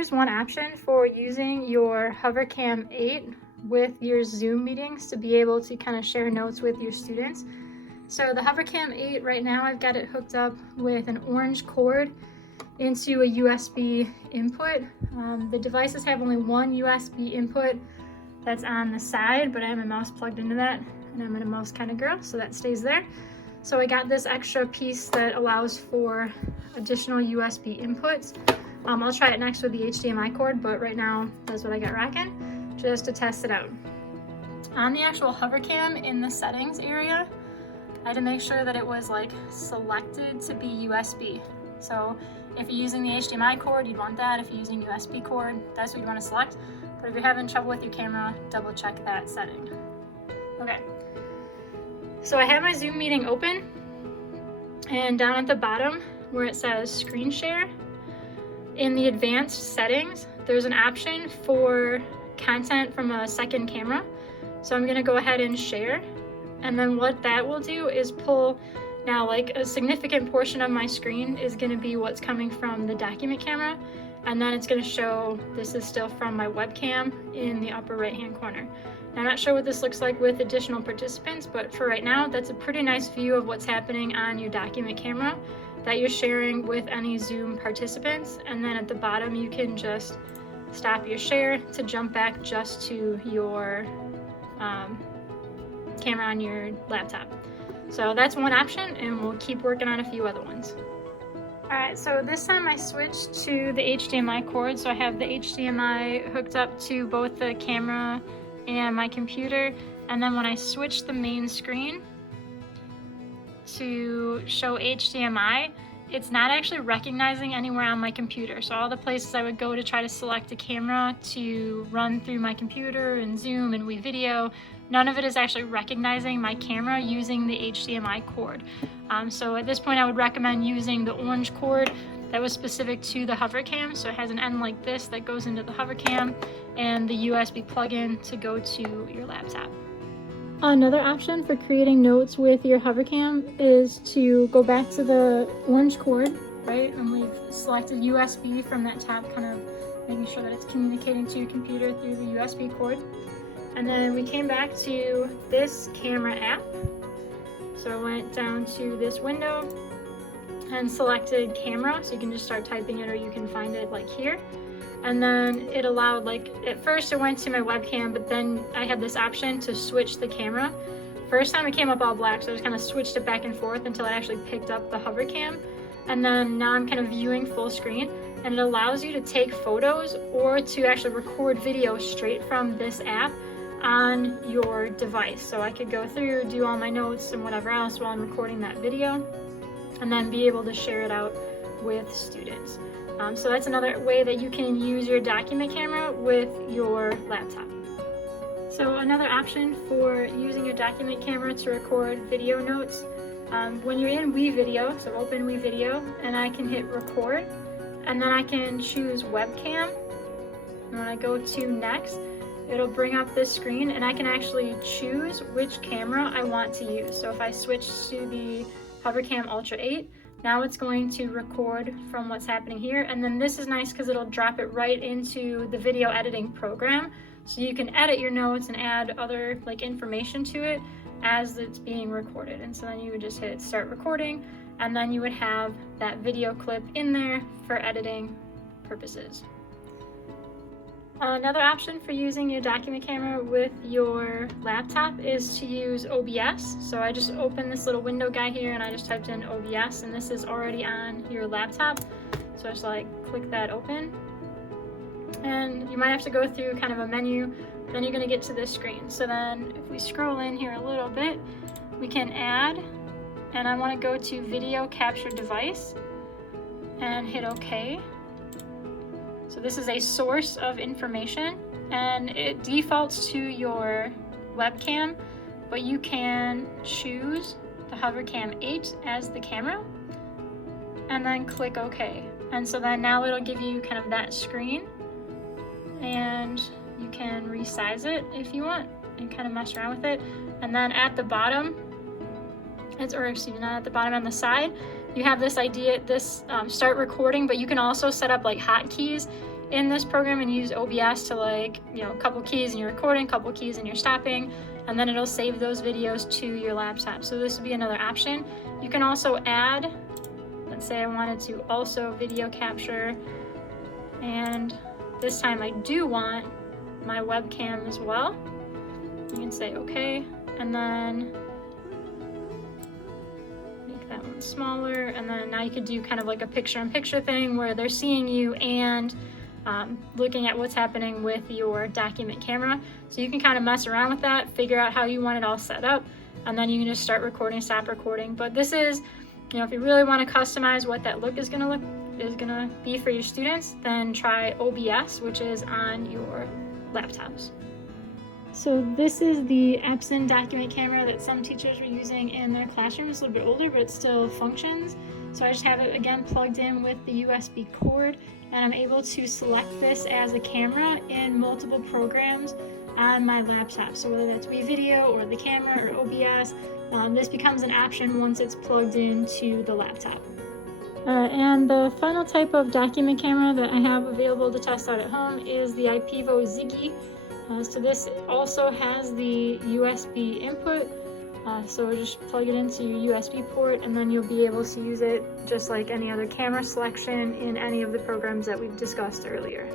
here's one option for using your HoverCam 8 with your Zoom meetings to be able to kind of share notes with your students. So the HoverCam 8 right now, I've got it hooked up with an orange cord into a USB input. The devices have only one USB input that's on the side, but I have my mouse plugged into that, and I'm a mouse kind of girl, so that stays there. So I got this extra piece that allows for additional USB inputs. I'll try it next with the HDMI cord, but right now that's what I got rocking, just to test it out. On the actual HoverCam in the settings area, I had to make sure that it was like selected to be USB. So if you're using the HDMI cord, you'd want that. If you're using USB cord, that's what you want to select. But if you're having trouble with your camera, double check that setting. Okay, so I have my Zoom meeting open, and down at the bottom where it says screen share, in the advanced settings, there's an option for content from a second camera. So I'm gonna go ahead and share. And then what that will do is pull, now like a significant portion of my screen is gonna be what's coming from the document camera. And then it's gonna show, this is still from my webcam in the upper right-hand corner. Now, I'm not sure what this looks like with additional participants, but for right now, that's a pretty nice view of what's happening on your document camera that you're sharing with any Zoom participants. And then at the bottom, you can just stop your share to jump back just to your camera on your laptop. So that's one option, and we'll keep working on a few other ones. All right, so this time I switched to the HDMI cord. So I have the HDMI hooked up to both the camera and my computer. And then when I switch the main screen to show HDMI, it's not actually recognizing anywhere on my computer. So all the places I would go to try to select a camera to run through my computer and Zoom and WeVideo, none of it is actually recognizing my camera using the HDMI cord. So at this point, I would recommend using the orange cord that was specific to the HoverCam. So it has an end like this that goes into the HoverCam and the USB plug-in to go to your laptop. Another option for creating notes with your HoverCam is to go back to the orange cord, right? And we've selected USB from that top, kind of making sure that it's communicating to your computer through the USB cord. And then we came back to this camera app. So I went down to this window and selected camera. So you can just start typing it, or you can find it like here. And then it allowed, like, at first it went to my webcam, but then I had this option to switch the camera. First time it came up all black, so I just kind of switched it back and forth until it actually picked up the HoverCam. And then now I'm kind of viewing full screen, and it allows you to take photos or to actually record video straight from this app on your device. So I could go through, do all my notes and whatever else while I'm recording that video, and then be able to share it out with students. So that's another way that you can use your document camera with your laptop. So another option for using your document camera to record video notes, when you're in WeVideo, so open WeVideo, and I can hit record, and then I can choose webcam. And when I go to next, it'll bring up this screen, and I can actually choose which camera I want to use. So if I switch to the HoverCam Ultra 8, now it's going to record from what's happening here. And then this is nice because it'll drop it right into the video editing program. So you can edit your notes and add other like information to it as it's being recorded. And so then you would just hit start recording, and then you would have that video clip in there for editing purposes. Another option for using your document camera with your laptop is to use OBS. So I just opened this little window guy here, and I just typed in OBS, and this is already on your laptop. So I just like click that open. And you might have to go through kind of a menu, then you're gonna get to this screen. So then if we scroll in here a little bit, we can add, and I wanna go to video capture device and hit OK. So this is a source of information, and it defaults to your webcam, but you can choose the HoverCam 8 as the camera and then click OK. And so then now it'll give you kind of that screen, and you can resize it if you want and kind of mess around with it. And then at the bottom, not at the bottom, on the side, you have this idea, start recording, but you can also set up like hotkeys in this program and use OBS to, like, you know, a couple keys and you're recording, a couple keys and you're stopping, and then it'll save those videos to your laptop. So this would be another option. You can also add, let's say I wanted to also video capture, and this time I do want my webcam as well. You can say okay, and then make that one smaller, and then now you could do kind of like a picture-in-picture thing where they're seeing you and looking at what's happening with your document camera. So you can kind of mess around with that, figure out how you want it all set up, and then you can just start recording, stop recording. But this is, you know, if you really want to customize what that look is gonna be for your students, then try OBS, which is on your laptops. So this is the Epson document camera that some teachers were using in their classrooms. It's a little bit older, but it still functions. So I just have it again plugged in with the USB cord, and I'm able to select this as a camera in multiple programs on my laptop. So whether that's WeVideo or the camera or OBS, this becomes an option once it's plugged into the laptop. And the final type of document camera that I have available to test out at home is the IPEVO Ziggi. So this also has the USB input, so just plug it into your USB port, and then you'll be able to use it just like any other camera selection in any of the programs that we've discussed earlier.